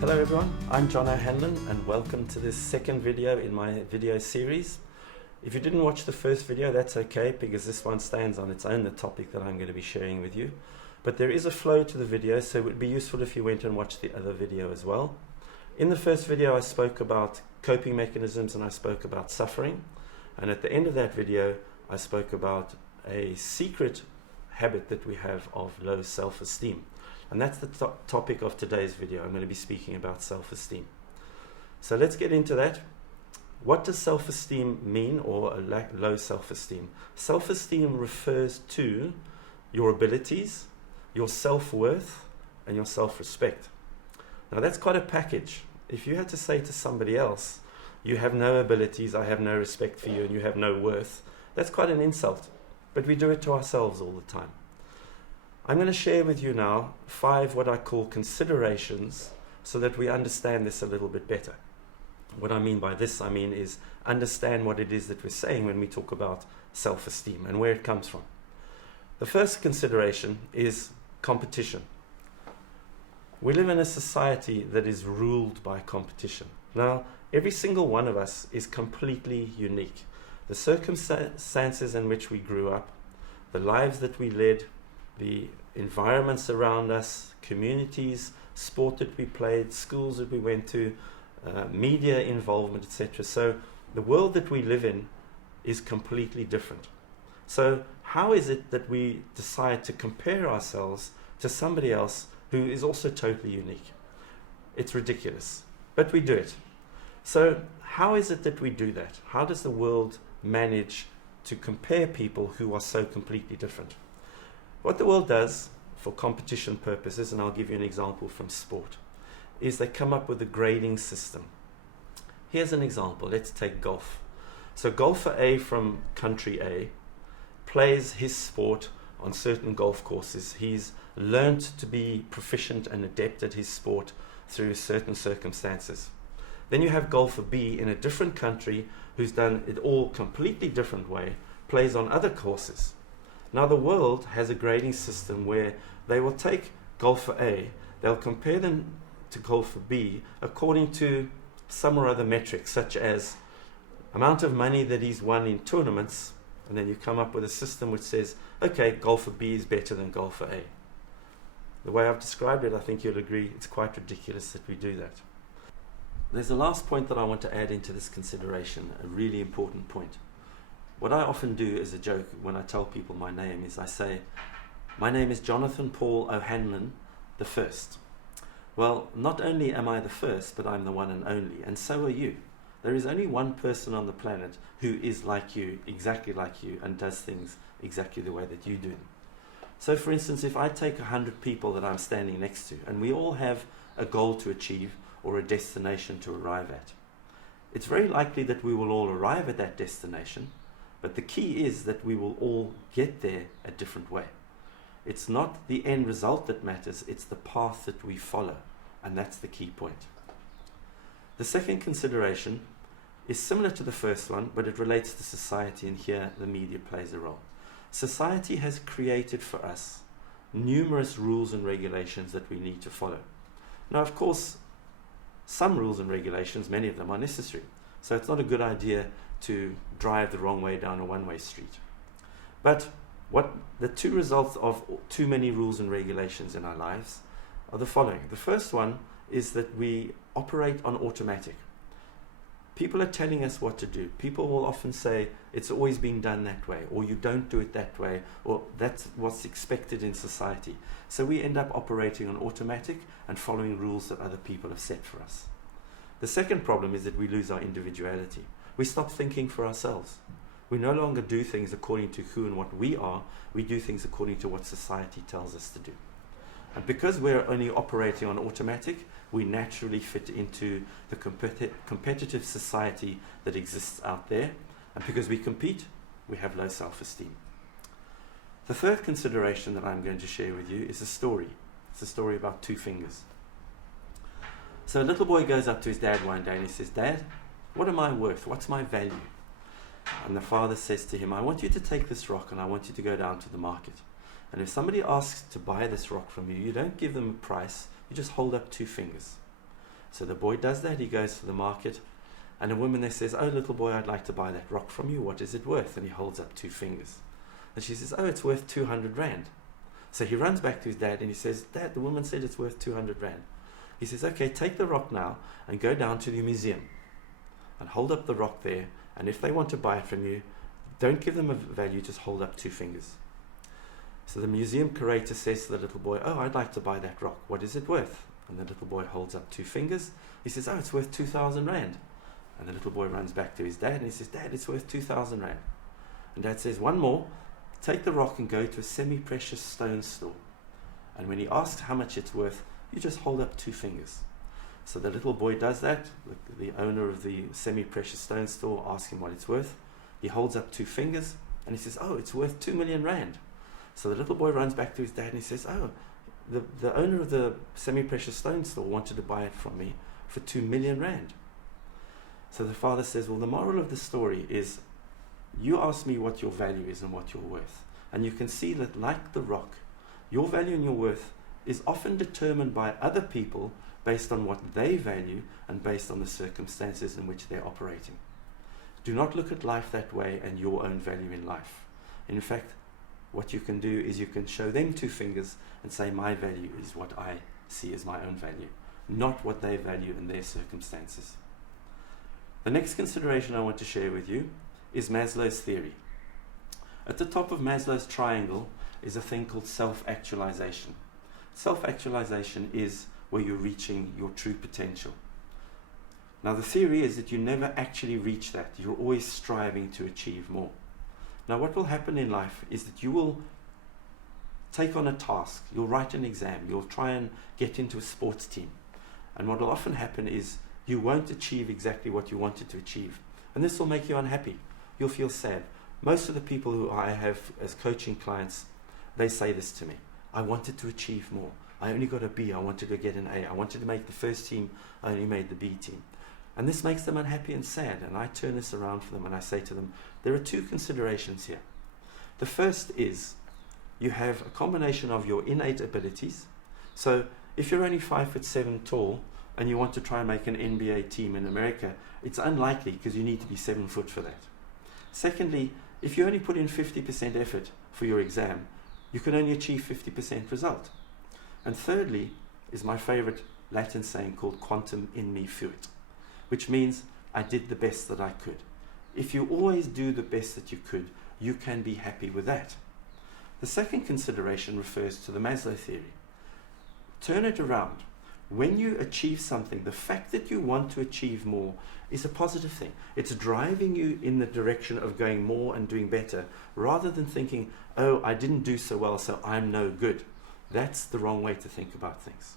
Hello everyone, I'm John O'Hanlon and welcome to this second video in my video series. If you didn't watch the first video, that's okay because this one stands on its own, the topic that I'm going to be sharing with you. But there is a flow to the video, so it would be useful if you went and watched the other video as well. In the first video I spoke about coping mechanisms and I spoke about suffering. And at the end of that video I spoke about a secret habit that we have of low self-esteem. And that's the topic of today's video. I'm going to be speaking about self-esteem. So let's get into that. What does self-esteem mean, or low self-esteem? Self-esteem refers to your abilities, your self-worth, and your self-respect. Now that's quite a package. If you had to say to somebody else, you have no abilities, I have no respect for you, and you have no worth, that's quite an insult. But we do it to ourselves all the time. I'm going to share with you now 5 what I call considerations so that we understand this a little bit better. What I mean by this, is understand what it is that we're saying when we talk about self-esteem and where it comes from. The first consideration is competition. We live in a society that is ruled by competition. Now, every single one of us is completely unique. The circumstances in which we grew up, the lives that we led, the environments around us, communities, sport that we played, schools that we went to, media involvement, etc. So the world that we live in is completely different. So how is it that we decide to compare ourselves to somebody else who is also totally unique? It's ridiculous, but we do it. So how is it that we do that? How does the world manage to compare people who are so completely different? What the world does for competition purposes, and I'll give you an example from sport, is they come up with a grading system. Here's an example. Let's take golf. So golfer A from country A plays his sport on certain golf courses. He's learnt to be proficient and adept at his sport through certain circumstances. Then you have golfer B in a different country who's done it all completely different way, plays on other courses. Now the world has a grading system where they will take golfer A, they'll compare them to golfer B according to some or other metrics, such as amount of money that he's won in tournaments, and then you come up with a system which says, okay, golfer B is better than golfer A. The way I've described it, I think you'll agree, it's quite ridiculous that we do that. There's a last point that I want to add into this consideration, a really important point. What I often do as a joke when I tell people my name is I say, my name is Jonathan Paul O'Hanlon the First. Well, not only am I the first, but I'm the one and only, and so are you. There is only one person on the planet who is like you, exactly like you, and does things exactly the way that you do them. So for instance, if I take 100 people that I'm standing next to, and we all have a goal to achieve or a destination to arrive at, it's very likely that we will all arrive at that destination. But the key is that we will all get there a different way. It's not the end result that matters, it's the path that we follow. And that's the key point. The second consideration is similar to the first one, but it relates to society, and here the media plays a role. Society has created for us numerous rules and regulations that we need to follow. Now, of course, some rules and regulations, many of them are necessary. So it's not a good idea to drive the wrong way down a one-way street. But what the two results of too many rules and regulations in our lives are the following. The first one is that we operate on automatic. People are telling us what to do. People will often say, it's always been done that way, or you don't do it that way, or that's what's expected in society. So we end up operating on automatic and following rules that other people have set for us. The second problem is that we lose our individuality. We stop thinking for ourselves. We no longer do things according to who and what we are. We do things according to what society tells us to do. And because we're only operating on automatic, we naturally fit into the competitive society that exists out there. And because we compete, we have low self-esteem. The third consideration that I'm going to share with you is a story. It's a story about 2 fingers. So a little boy goes up to his dad one day and he says, Dad, what am I worth? What's my value? And the father says to him, I want you to take this rock and I want you to go down to the market. And if somebody asks to buy this rock from you, you don't give them a price, you just hold up 2 fingers. So the boy does that. He goes to the market, and a woman there says, "Oh, little boy, I'd like to buy that rock from you. What is it worth?" And he holds up 2 fingers. And she says, "Oh, it's worth 200 rand. So he runs back to his dad and he says, "Dad, the woman said it's worth 200 rand. He says, "Okay, take the rock now and go down to the museum and hold up the rock there. And if they want to buy it from you, don't give them a value, just hold up 2 fingers." So the museum curator says to the little boy, "Oh, I'd like to buy that rock. What is it worth?" And the little boy holds up 2 fingers. He says, "Oh, it's worth 2,000 rand. And the little boy runs back to his dad and he says, "Dad, it's worth 2,000 rand. And Dad says, "One more. Take the rock and go to a semi-precious stone store. And when he asks how much it's worth, you just hold up 2 fingers." So the little boy does that. The owner of the semi-precious stone store asks him what it's worth. He holds up 2 fingers and he says, "Oh, it's worth 2 million rand. So the little boy runs back to his dad and he says, "Oh, the owner of the semi-precious stone store wanted to buy it from me for 2 million rand. So the father says, "Well, the moral of the story is you ask me what your value is and what you're worth. And you can see that, like the rock, your value and your worth is often determined by other people based on what they value and based on the circumstances in which they're operating. Do not look at life that way and your own value in life. In fact, what you can do is you can show them 2 fingers and say, my value is what I see as my own value, not what they value in their circumstances." The next consideration I want to share with you is Maslow's theory. At the top of Maslow's triangle is a thing called self-actualization. Self-actualization is where you're reaching your true potential. Now the theory is that you never actually reach that. You're always striving to achieve more. Now what will happen in life is that you will take on a task, you'll write an exam, you'll try and get into a sports team. And what will often happen is you won't achieve exactly what you wanted to achieve. And this will make you unhappy. You'll feel sad. Most of the people who I have as coaching clients, they say this to me: "I wanted to achieve more. I only got a B. I wanted to get an A. I wanted to make the first team. I only made the B team." And this makes them unhappy and sad. And I turn this around for them and I say to them, there are 2 considerations here. The first is you have a combination of your innate abilities. So if you're only 5'7" tall and you want to try and make an NBA team in America, it's unlikely because you need to be 7 foot for that. Secondly, if you only put in 50% effort for your exam, you can only achieve 50% result. And thirdly is my favorite Latin saying called quantum in me fuit, which means I did the best that I could. If you always do the best that you could, you can be happy with that. The second consideration refers to the Maslow theory. Turn it around. When you achieve something, the fact that you want to achieve more is a positive thing. It's driving you in the direction of going more and doing better, rather than thinking, "Oh, I didn't do so well, so I'm no good." That's the wrong way to think about things.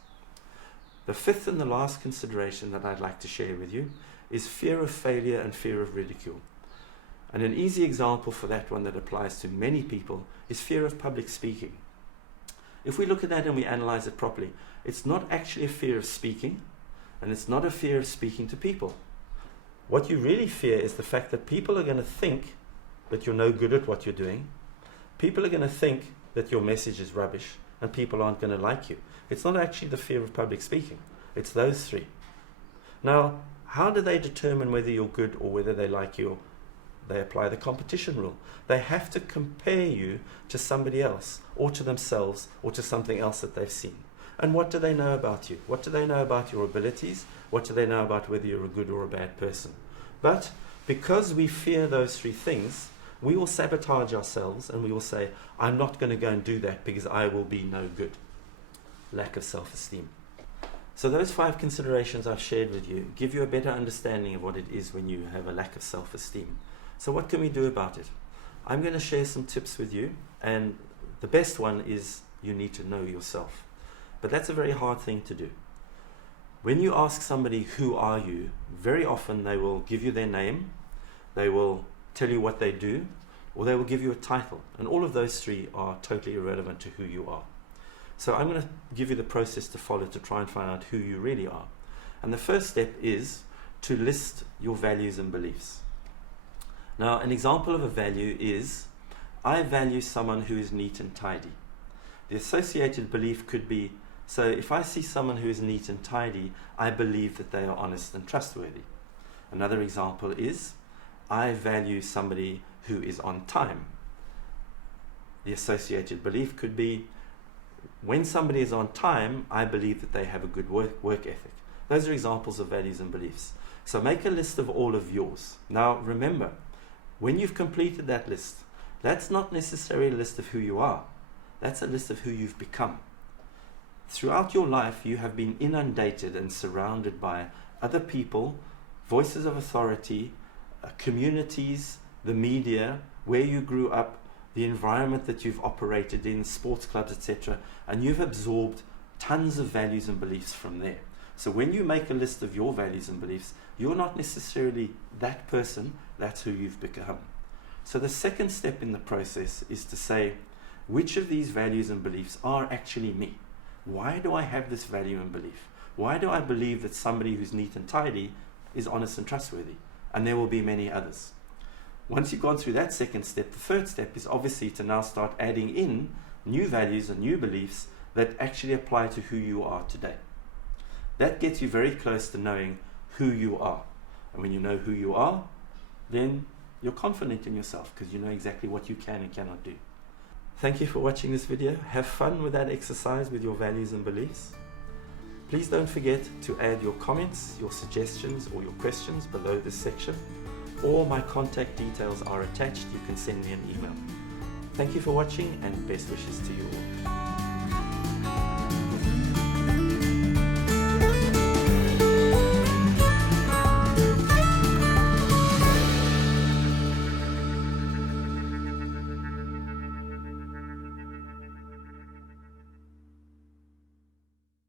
The fifth and the last consideration that I'd like to share with you is fear of failure and fear of ridicule. And an easy example for that one that applies to many people is fear of public speaking. If we look at that and we analyze it properly, it's not actually a fear of speaking, and it's not a fear of speaking to people. What you really fear is the fact that people are going to think that you're no good at what you're doing. People are going to think that your message is rubbish, and people aren't going to like you. It's not actually the fear of public speaking. It's those 3. Now, how do they determine whether you're good or whether they like you? They apply the competition rule. They have to compare you to somebody else, or to themselves, or to something else that they've seen. And what do they know about you? What do they know about your abilities? What do they know about whether you're a good or a bad person? But because we fear those 3 things, we will sabotage ourselves and we will say, "I'm not going to go and do that because I will be no good." Lack of self-esteem. So those 5 considerations I've shared with you give you a better understanding of what it is when you have a lack of self-esteem. So what can we do about it? I'm going to share some tips with you, and the best one is you need to know yourself. But that's a very hard thing to do. When you ask somebody, "Who are you?" very often they will give you their name, they will tell you what they do, or they will give you a title. And all of those 3 are totally irrelevant to who you are. So I'm going to give you the process to follow to try and find out who you really are. And the first step is to list your values and beliefs. Now, an example of a value is, I value someone who is neat and tidy. The associated belief could be, So if I see someone who is neat and tidy, I believe that they are honest and trustworthy. Another example is, I value somebody who is on time. The associated belief could be, when somebody is on time, I believe that they have a good work ethic. Those are examples of values and beliefs. So make a list of all of yours. Now remember, when you've completed that list, that's not necessarily a list of who you are. That's a list of who you've become. Throughout your life, you have been inundated and surrounded by other people, voices of authority, communities, the media, where you grew up, the environment that you've operated in, sports clubs, etc. And you've absorbed tons of values and beliefs from there. So when you make a list of your values and beliefs, you're not necessarily that person, that's who you've become. So the second step in the process is to say, which of these values and beliefs are actually me? Why do I have this value and belief? Why do I believe that somebody who's neat and tidy is honest and trustworthy? And there will be many others. Once you've gone through that second step, the third step is obviously to now start adding in new values and new beliefs that actually apply to who you are today. That gets you very close to knowing who you are. And when you know who you are, then you're confident in yourself because you know exactly what you can and cannot do. Thank you for watching this video. Have fun with that exercise with your values and beliefs. Please don't forget to add your comments, your suggestions, or your questions below this section. All my contact details are attached. You can send me an email. Thank you for watching and best wishes to you all.